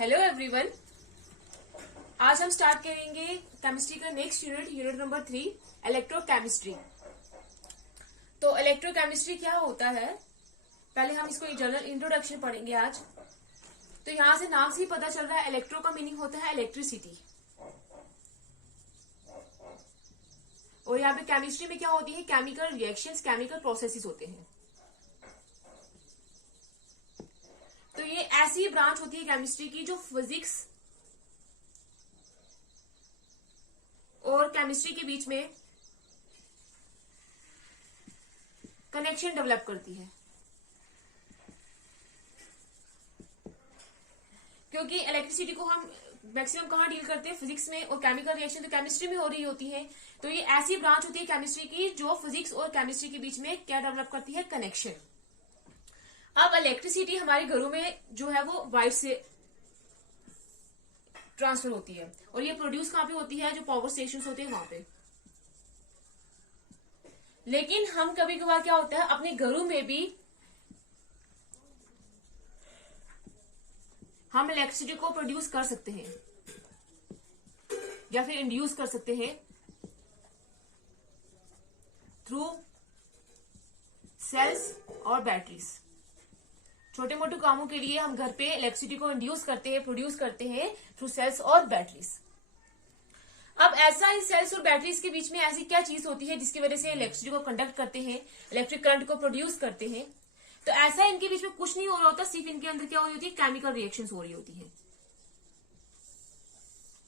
Hello everyone. आज हम start करेंगे केमिस्ट्री का नेक्स्ट यूनिट नंबर 3 इलेक्ट्रोकेमिस्ट्री। तो इलेक्ट्रोकेमिस्ट्री क्या होता है, पहले हम इसको जनरल इंट्रोडक्शन पढ़ेंगे आज। तो यहां से नाम से ही पता चल रहा है, इलेक्ट्रो का मीनिंग होता है इलेक्ट्रिसिटी, और यहाँ पे केमिस्ट्री में क्या होती है, केमिकल रिएक्शंस, केमिकल प्रोसेसेस होते हैं। तो ये ऐसी ब्रांच होती है केमिस्ट्री की जो फिजिक्स और केमिस्ट्री के बीच में कनेक्शन डेवलप करती है। क्योंकि इलेक्ट्रिसिटी को हम मैक्सिमम कहाँ डील करते हैं, फिजिक्स में, और केमिकल रिएक्शन तो केमिस्ट्री में हो रही होती है। तो ये ऐसी ब्रांच होती है केमिस्ट्री की जो फिजिक्स और केमिस्ट्री के बीच में क्या डेवलप करती है, कनेक्शन। अब इलेक्ट्रिसिटी हमारे घरों में जो है वो वायर से ट्रांसफर होती है, और ये प्रोड्यूस कहां पे होती है, जो पावर स्टेशन होते हैं वहां पे। लेकिन हम कभी कभार क्या होता है, अपने घरों में भी हम इलेक्ट्रिसिटी को प्रोड्यूस कर सकते हैं या फिर इंड्यूस कर सकते हैं थ्रू सेल्स और बैटरीज। छोटे मोटे कामों के लिए हम घर पे इलेक्ट्रिसिटी को इंड्यूस करते हैं, प्रोड्यूस करते हैं थ्रू सेल्स और बैटरीज। अब ऐसा इन सेल्स और बैटरीज के बीच में ऐसी क्या चीज होती है जिसकी वजह से इलेक्ट्रिसिटी को कंडक्ट करते हैं, इलेक्ट्रिक करंट को प्रोड्यूस करते हैं। तो ऐसा इनके बीच में कुछ नहीं हो रहा होता, सिर्फ इनके अंदर क्या हो रही होती है, केमिकल रिएक्शंस हो रही होती है।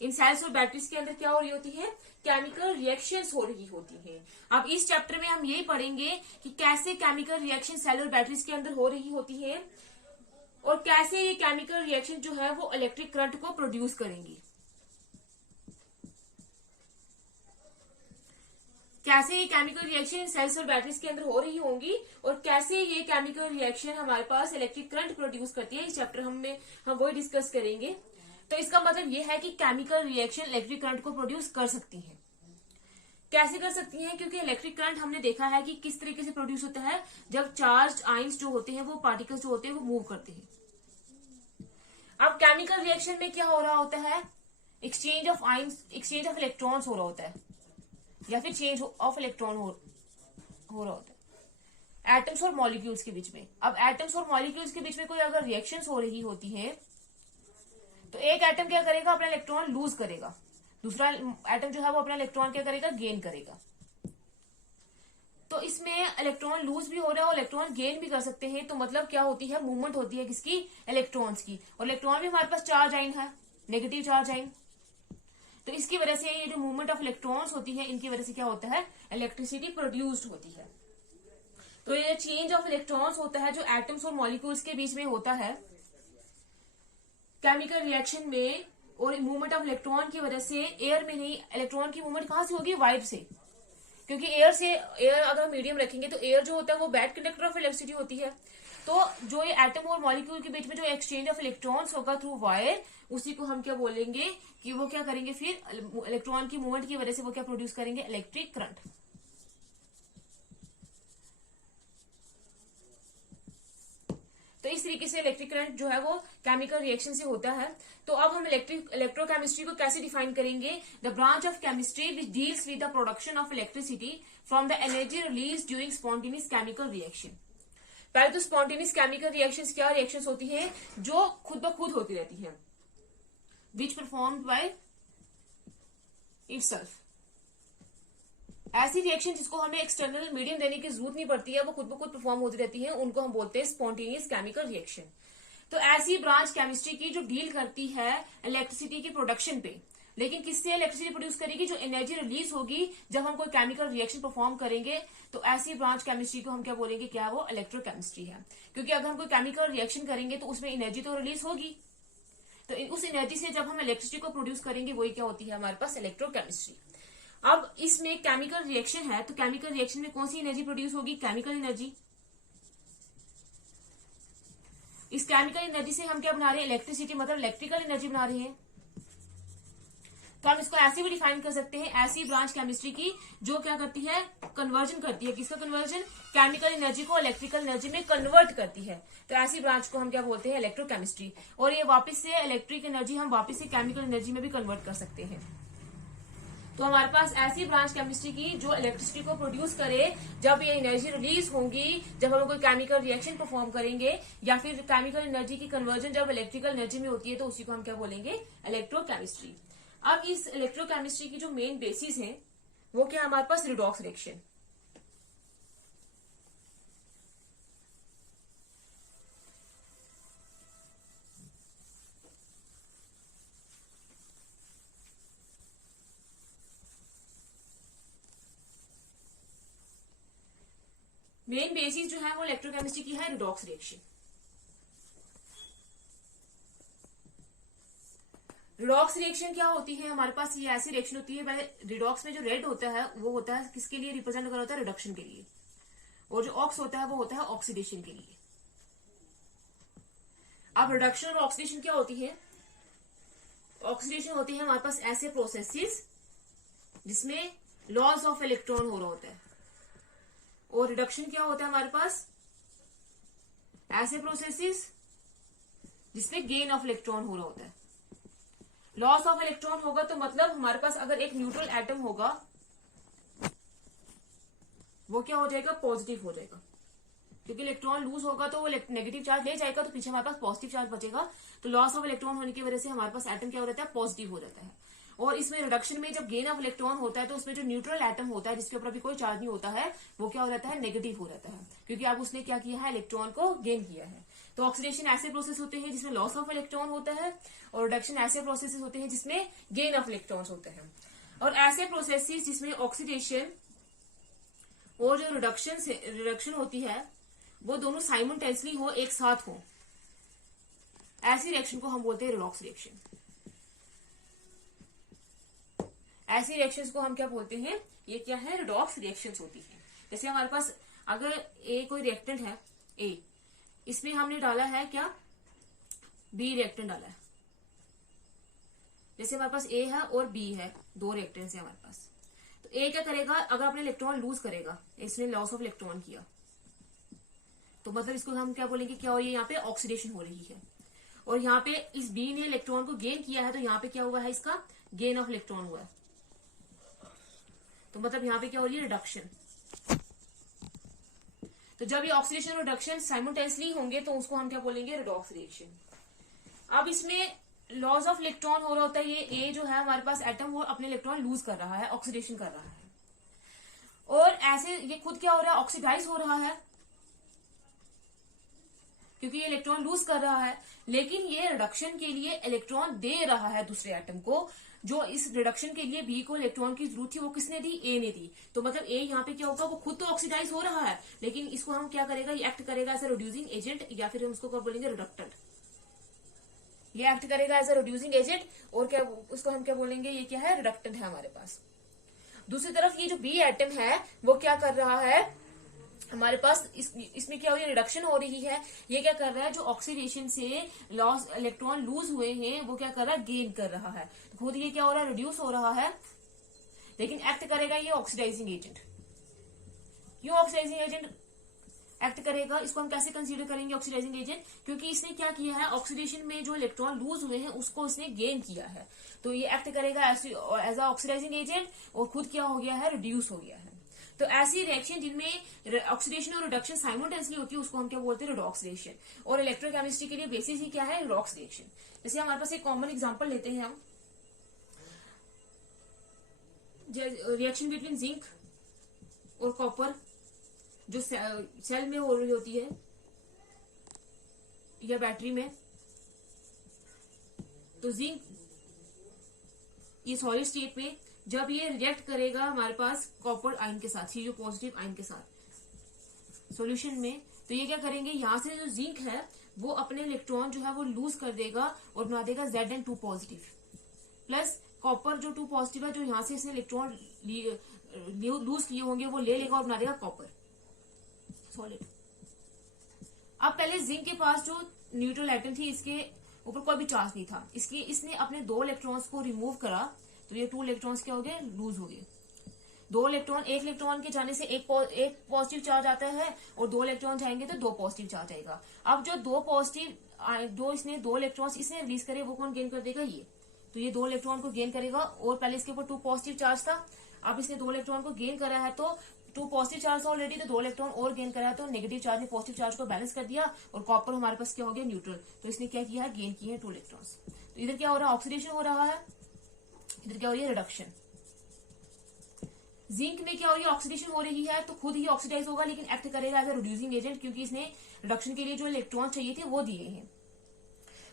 इन सेल्स और बैटरीज के अंदर क्या हो रही होती है, केमिकल रिएक्शंस हो रही होती हैं। अब इस चैप्टर में हम यही पढ़ेंगे कि कैसे केमिकल रिएक्शन सेल और बैटरीज के अंदर हो रही होती है, और कैसे ये केमिकल रिएक्शन जो है वो इलेक्ट्रिक करंट को प्रोड्यूस करेंगी। कैसे ये केमिकल रिएक्शन सेल्स और बैटरीज के अंदर हो रही होंगी, और कैसे ये केमिकल रिएक्शन हमारे पास इलेक्ट्रिक करंट प्रोड्यूस करती है, इस चैप्टर हम वही डिस्कस करेंगे। तो इसका मतलब ये है कि केमिकल रिएक्शन इलेक्ट्रिक करंट को प्रोड्यूस कर सकती है। कैसे कर सकती हैं, क्योंकि इलेक्ट्रिक करंट हमने देखा है कि किस तरीके से प्रोड्यूस होता है, जब चार्ज आयंस जो होते हैं, वो पार्टिकल्स जो होते हैं वो मूव करते हैं। अब केमिकल रिएक्शन में क्या हो रहा होता है, exchange of ions, exchange of electrons हो रहा होता है, या फिर चेंज ऑफ इलेक्ट्रॉन हो रहा होता है एटम्स और मॉलिक्यूल्स के बीच में। अब एटम्स और मॉलिक्यूल्स के बीच में कोई अगर रिएक्शंस हो रही होती है, तो एक एटम क्या करेगा, अपना इलेक्ट्रॉन लूज करेगा, दूसरा एटम जो है वो अपना इलेक्ट्रॉन क्या करेगा, गेन करेगा। तो इसमें इलेक्ट्रॉन लूज भी हो रहा है और इलेक्ट्रॉन गेन भी कर सकते हैं। तो मतलब क्या होती है, मूवमेंट होती है किसकी, इलेक्ट्रॉन्स की। और इलेक्ट्रॉन भी हमारे पास चार्ज आइन है, नेगेटिव चार्ज आइन। तो इसकी वजह से ये जो मूवमेंट ऑफ इलेक्ट्रॉन्स होती है, इनकी वजह से क्या होता है, इलेक्ट्रिसिटी प्रोड्यूस्ड होती है। तो ये चेंज ऑफ इलेक्ट्रॉन्स होता है जो एटम्स और मॉलिक्यूल्स के बीच में होता है केमिकल रिएक्शन में, और मूवमेंट ऑफ इलेक्ट्रॉन की वजह से एयर में नहीं, इलेक्ट्रॉन की मूवमेंट कहां से होगी, वायर से। क्योंकि एयर अगर मीडियम रखेंगे तो एयर जो होता है वो बैड कंडक्टर ऑफ इलेक्ट्रिसिटी होती है। तो जो ये एटम और मॉलिक्यूल के बीच में जो एक्सचेंज ऑफ इलेक्ट्रॉन्स होगा थ्रू वायर, उसी को हम क्या बोलेंगे कि वो क्या करेंगे, फिर इलेक्ट्रॉन की मूवमेंट की वजह से वो क्या प्रोड्यूस करेंगे, इलेक्ट्रिक करंट। तो इस तरीके से इलेक्ट्रिक करंट जो है वो केमिकल रिएक्शन से होता है। तो अब हम इलेक्ट्रोकेमिस्ट्री को कैसे डिफाइन करेंगे, the branch of chemistry which deals with the production of electricity from the energy release during spontaneous chemical reaction. पहले तो स्पॉन्टेनियस केमिकल रिएक्शंस क्या रिएक्शंस होती है, जो खुद ब खुद होती रहती है, विच परफॉर्म्ड बाय इटसेल्फ। ऐसी रिएक्शन जिसको हमें एक्सटर्नल मीडियम देने की जरूरत नहीं पड़ती है, वो खुद ब खुद परफॉर्म होती रहती है, उनको हम बोलते हैं स्पॉन्टेनियस केमिकल रिएक्शन। तो ऐसी ब्रांच केमिस्ट्री की जो डील करती है इलेक्ट्रिसिटी की प्रोडक्शन पे, लेकिन किससे इलेक्ट्रिसिटी प्रोड्यूस करेगी, जो एनर्जी रिलीज होगी जब हम कोई केमिकल रिएक्शन परफॉर्म करेंगे। तो ऐसी ब्रांच केमिस्ट्री को हम क्या बोलेंगे, क्या वो इलेक्ट्रोकेमिस्ट्री है। क्योंकि अगर हम कोई केमिकल रिएक्शन करेंगे तो उसमें एनर्जी तो रिलीज होगी, तो उस एनर्जी से जब हम इलेक्ट्रिसिटी को प्रोड्यूस करेंगे वही क्या होती है हमारे पास, इलेक्ट्रोकेमिस्ट्री। अब इसमें केमिकल रिएक्शन है, तो केमिकल रिएक्शन में कौन सी एनर्जी प्रोड्यूस होगी, केमिकल एनर्जी। इस केमिकल एनर्जी से हम क्या बना रहे हैं, इलेक्ट्रिसिटी, मतलब इलेक्ट्रिकल एनर्जी बना रहे हैं। तो हम इसको ऐसे भी डिफाइन कर सकते हैं, ऐसी ब्रांच केमिस्ट्री की जो क्या करती है, कन्वर्जन करती है। किसका कन्वर्जन? केमिकल एनर्जी को इलेक्ट्रिकल एनर्जी में कन्वर्ट करती है। तो ऐसी ब्रांच को हम क्या बोलते हैं? इलेक्ट्रोकेमिस्ट्री। और ये वापस से इलेक्ट्रिक एनर्जी हम वापस से केमिकल एनर्जी में भी कन्वर्ट कर सकते हैं। तो हमारे पास ऐसी ब्रांच केमिस्ट्री की जो इलेक्ट्रिसिटी को प्रोड्यूस करे, जब ये एनर्जी रिलीज होंगी, जब हम कोई केमिकल रिएक्शन परफॉर्म करेंगे, या फिर केमिकल एनर्जी की कन्वर्जन जब इलेक्ट्रिकल एनर्जी में होती है, तो उसी को हम क्या बोलेंगे? इलेक्ट्रोकेमिस्ट्री। अब इस इलेक्ट्रोकेमिस्ट्री की जो मेन बेसिस है वो क्या है हमारे पास? Redox reaction. मेन बेसिस जो है वो इलेक्ट्रोकेमिस्ट्री की है रिडॉक्स रिएक्शन। रिडॉक्स रिएक्शन क्या होती है? हमारे पास ये ऐसी रिएक्शन होती है, रिडॉक्स में जो रेड होता है वो होता है किसके लिए रिप्रेजेंट कर होता है? रिडक्शन के लिए। और जो ऑक्स होता है वो होता है ऑक्सीडेशन के लिए। अब रिडक्शन और ऑक्सीडेशन क्या होती है? ऑक्सीडेशन होती है हमारे पास ऐसे प्रोसेसेस जिसमें लॉस ऑफ इलेक्ट्रॉन हो रहा होता है। और रिडक्शन क्या होता है हमारे पास? ऐसे प्रोसेसेस जिसमें गेन ऑफ इलेक्ट्रॉन हो रहा होता है। लॉस ऑफ इलेक्ट्रॉन होगा तो मतलब हमारे पास अगर एक न्यूट्रल एटम होगा वो क्या हो जाएगा? पॉजिटिव हो जाएगा, क्योंकि इलेक्ट्रॉन लूज होगा तो वो नेगेटिव चार्ज ले जाएगा, तो पीछे हमारे पास पॉजिटिव चार्ज बचेगा। तो लॉस ऑफ इलेक्ट्रॉन होने की वजह से हमारे पास एटम क्या हो जाता है? पॉजिटिव हो जाता है। और इसमें रिडक्शन में जब गेन ऑफ इलेक्ट्रॉन होता है तो उसमें जो न्यूट्रल एटम होता है जिसके ऊपर अभी कोई चार्ज नहीं होता है वो क्या हो जाता है? नेगेटिव हो जाता है, क्योंकि अब उसने क्या किया है? इलेक्ट्रॉन को गेन किया है। तो ऑक्सीडेशन ऐसे प्रोसेस होते हैं जिसमें लॉस ऑफ इलेक्ट्रॉन होता है, और रिडक्शन ऐसे प्रोसेस होते हैं जिसमें गेन ऑफ इलेक्ट्रॉन्स होते हैं। और ऐसे प्रोसेसेस जिसमें ऑक्सीडेशन और जो रिडक्शन होती है वो दोनों साइमल्टेनियसली हो, एक साथ हो, ऐसी रिएक्शन को हम बोलते हैं रिडॉक्स रिएक्शन। ऐसी रिएक्शंस को हम क्या बोलते हैं? ये क्या है? रिडॉक्स रिएक्शंस होती है। जैसे हमारे पास अगर ए कोई रिएक्टेंट है, ए, इसमें हमने डाला है क्या? बी रिएक्टेंट डाला है। जैसे हमारे पास ए है और बी है, दो रिएक्टेंट्स है हमारे पास। तो ए क्या करेगा? अगर अपने इलेक्ट्रॉन लूज करेगा, इसने लॉस ऑफ इलेक्ट्रॉन किया, तो मतलब इसको हम क्या बोलेंगे? क्या हो रही है? यहाँ पे ऑक्सीडेशन हो रही है। और यहाँ पे इस बी ने इलेक्ट्रॉन को गेन किया है, तो यहाँ पे क्या हुआ है? इसका गेन ऑफ इलेक्ट्रॉन हुआ है। तो मतलब यहाँ पे क्या हो रही है? रिडक्शन। तो जब ये ऑक्सीडेशन और रिडक्शन साइमल्टेनियसली होंगे तो उसको हम क्या बोलेंगे? Redox reaction. अब इसमें लॉस ऑफ इलेक्ट्रॉन हो रहा होता है, ये ए जो है हमारे पास एटम वो अपने इलेक्ट्रॉन लूज कर रहा है, ऑक्सीडेशन कर रहा है। और ऐसे ये खुद क्या हो रहा है? ऑक्सीडाइज हो रहा है, क्योंकि ये इलेक्ट्रॉन लूज कर रहा है। लेकिन ये रिडक्शन के लिए इलेक्ट्रॉन दे रहा है दूसरे एटम को। जो इस रिडक्शन के लिए बी को इलेक्ट्रॉन की जरूरत थी वो किसने दी? ए ने दी। तो मतलब ए यहाँ पे क्या होगा? वो खुद तो ऑक्सीडाइज हो रहा है, लेकिन इसको हम क्या करेगा? ये एक्ट करेगा एज ए रिड्यूसिंग एजेंट, या फिर हम उसको क्या बोलेंगे? रिडक्टेंट। ये एक्ट करेगा एज ए रिड्यूसिंग एजेंट, और क्या उसको हम क्या बोलेंगे? ये क्या है? रिडक्टेंट है हमारे पास। दूसरी तरफ ये जो बी एटम है वो क्या कर रहा है? हमारे पास इसमें क्या हो रही है? रिडक्शन हो रही है। ये क्या कर रहा है? जो ऑक्सीडेशन से लॉस इलेक्ट्रॉन लूज हुए हैं वो क्या कर रहा है? गेन कर रहा है। तो खुद ये क्या हो रहा है? रिड्यूस हो रहा है, लेकिन एक्ट करेगा ये ऑक्सीडाइजिंग एजेंट। क्यों ऑक्सीडाइजिंग एजेंट एक्ट करेगा? इसको हम कैसे कंसीडर करेंगे ऑक्सीडाइजिंग एजेंट? क्योंकि इसने क्या किया है? ऑक्सीडेशन में जो इलेक्ट्रॉन लूज हुए हैं उसको इसने गेन किया है, तो ये एक्ट करेगा एज ए ऑक्सीडाइजिंग एजेंट, और खुद क्या हो गया है? रिड्यूस हो गया है। तो ऐसी रिएक्शन जिनमें ऑक्सीडेशन और रिडक्शन साइमल्टेनियसली होती है उसको हम क्या बोलते हैं? Redox reaction. और इलेक्ट्रोकेमिस्ट्री के लिए बेसिस ही क्या है? Redox reaction. जैसे हमारे पास एक कॉमन एग्जांपल लेते हैं हम, रिएक्शन बिटवीन जिंक और कॉपर जो सेल में हो रही होती है या बैटरी में। तो जिंक ये सॉलिड स्टेट में जब ये रिएक्ट करेगा हमारे पास कॉपर आयन के साथ, जो पॉजिटिव आयन के साथ सॉल्यूशन में, तो ये क्या करेंगे? यहां से जो जिंक है वो अपने इलेक्ट्रॉन जो है वो लूज कर देगा और बना देगा Zn2 पॉजिटिव, प्लस कॉपर जो 2 पॉजिटिव है जो यहां से इसने इलेक्ट्रॉन लूज किए होंगे वो ले लेगा और बना देगा कॉपर सॉलिड। अब पहले जिंक के पास जो न्यूट्रल एटम थी इसके ऊपर कोई भी चार्ज नहीं था, इसने अपने 2 इलेक्ट्रॉन्स को रिमूव करा तो ये 2 इलेक्ट्रॉन्स क्या हो गए, लूज हो गए। 2 इलेक्ट्रॉन, एक इलेक्ट्रॉन के जाने से एक पॉजिटिव चार्ज आता है और 2 इलेक्ट्रॉन जाएंगे तो 2 पॉजिटिव चार्ज आएगा। अब जो 2 इसने 2 इलेक्ट्रॉन्स इसने रिलीज करे वो कौन गेन कर देगा, ये। तो ये 2 इलेक्ट्रॉन को गेन करेगा और पहले इसके ऊपर 2 पॉजिटिव चार्ज था, अब इसने 2 इलेक्ट्रॉन को गेन करा है तो 2 पॉजिटिव चार्ज ऑलरेडी, तो 2 इलेक्ट्रॉन और गेन करा है तो नेगेटिव चार्ज ने पॉजिटिव चार्ज को बैलेंस कर दिया और कॉपर हमारे पास क्या हो गया, न्यूट्रल। तो इसने क्या किया है, गेन किए हैं 2 इलेक्ट्रॉन्स। तो इधर क्या हो रहा है, ऑक्सीडेशन हो रहा है, इधर क्या हो रही है, रिडक्शन। जिंक में क्या हो रही है, ऑक्सीडेशन हो रही है तो खुद ही ऑक्सीडाइज होगा लेकिन एक्ट करेगा एज अ रिड्यूसिंग एजेंट, क्योंकि इसने रिडक्शन के लिए जो इलेक्ट्रॉन चाहिए थे वो दिए हैं।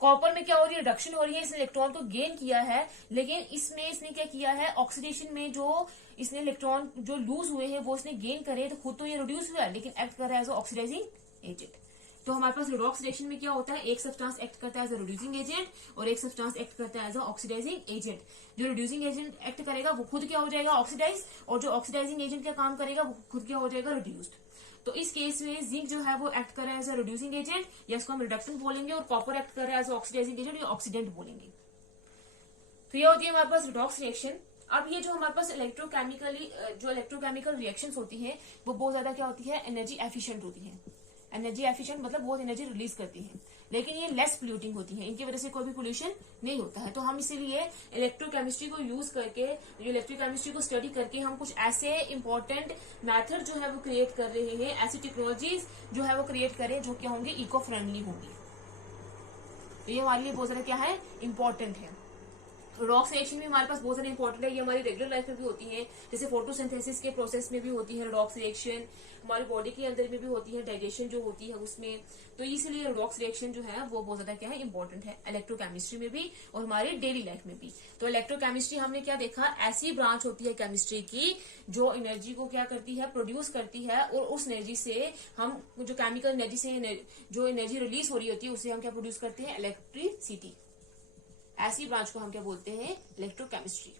कॉपर में क्या हो रही है, रिडक्शन हो रही है, इसने इलेक्ट्रॉन को गेन किया है लेकिन इसमें इसने क्या किया है, ऑक्सीडेशन में जो इसने इलेक्ट्रॉन जो लूज हुए हैं वो इसने गेन करे, तो खुद तो ये रिड्यूस हुआ है लेकिन एक्ट कर रहा है एज ऑक्सीडाइजिंग एजेंट। तो हमारे पास रिडॉक्स रिएक्शन में क्या होता है, एक सब्सटेंस एक्ट करता है एज अ रिड्यूसिंग एजेंट और एक सब्सटेंस एक्ट करता है एज अ ऑक्सीडाइजिंग एजेंट। जो रिड्यूसिंग एजेंट एक्ट करेगा वो खुद क्या हो जाएगा, ऑक्सीडाइज, और जो ऑक्सीडाइजिंग एजेंट का काम करेगा वो खुद क्या हो जाएगा, रिड्यूस्ड। तो इस केस में जिंक जो है वो एक्ट कर रहा है एज अ रिड्यूसिंग एजेंट, या इसको हम रिडक्शन बोलेंगे, और कॉपर एक्ट कर रहा है एज ऑक्सीडाइजिंग एजेंट या ऑक्सीडेंट बोलेंगे। तो ये होती है हमारे पास रिडॉक्स रिएक्शन। अब ये जो हमारे पास इलेक्ट्रोकेमिकल रिएक्शंस होती हैं वो बहुत ज्यादा क्या होती है, एनर्जी एफिशिएंट होती है। एनर्जी एफिशिएंट मतलब बहुत एनर्जी रिलीज करती है, लेकिन ये लेस पोल्यूटिंग होती है, इनकी वजह से कोई भी पोल्यूशन नहीं होता है। तो हम इसीलिए इलेक्ट्रोकेमिस्ट्री को यूज करके, जो इलेक्ट्रोकेमिस्ट्री को स्टडी करके हम कुछ ऐसे इंपॉर्टेंट मेथड जो है वो क्रिएट कर रहे हैं, ऐसी टेक्नोलॉजीज जो है वो क्रिएट करें जो क्या होंगे, इको फ्रेंडली होंगी। तो ये हमारे लिए बहुत ज्यादा क्या है, इंपॉर्टेंट है। रॉक्स रिएक्शन भी हमारे पास बहुत ज्यादा इंपॉर्टेंट है, ये हमारी रेगुलर लाइफ में भी होती है, जैसे फोटोसिंथेसिस के प्रोसेस में भी होती है रॉक्स रिएक्शन, हमारी बॉडी के अंदर में भी होती है, डाइजेशन जो होती है उसमें। तो इसलिए रॉक्स रिएक्शन जो है वो बहुत ज्यादा क्या है, इंपॉर्टेंट है इलेक्ट्रोकेमिस्ट्री में भी और हमारी डेली लाइफ में भी। तो इलेक्ट्रोकेमिस्ट्री हमने क्या देखा, ऐसी ब्रांच होती है केमिस्ट्री की जो एनर्जी को क्या करती है, प्रोड्यूस करती है, और उस एनर्जी से हम जो केमिकल एनर्जी से जो एनर्जी रिलीज हो रही होती है उससे हम क्या प्रोड्यूस करते हैं, इलेक्ट्रिसिटी। ऐसी ब्रांच को हम क्या बोलते हैं, इलेक्ट्रोकेमिस्ट्री।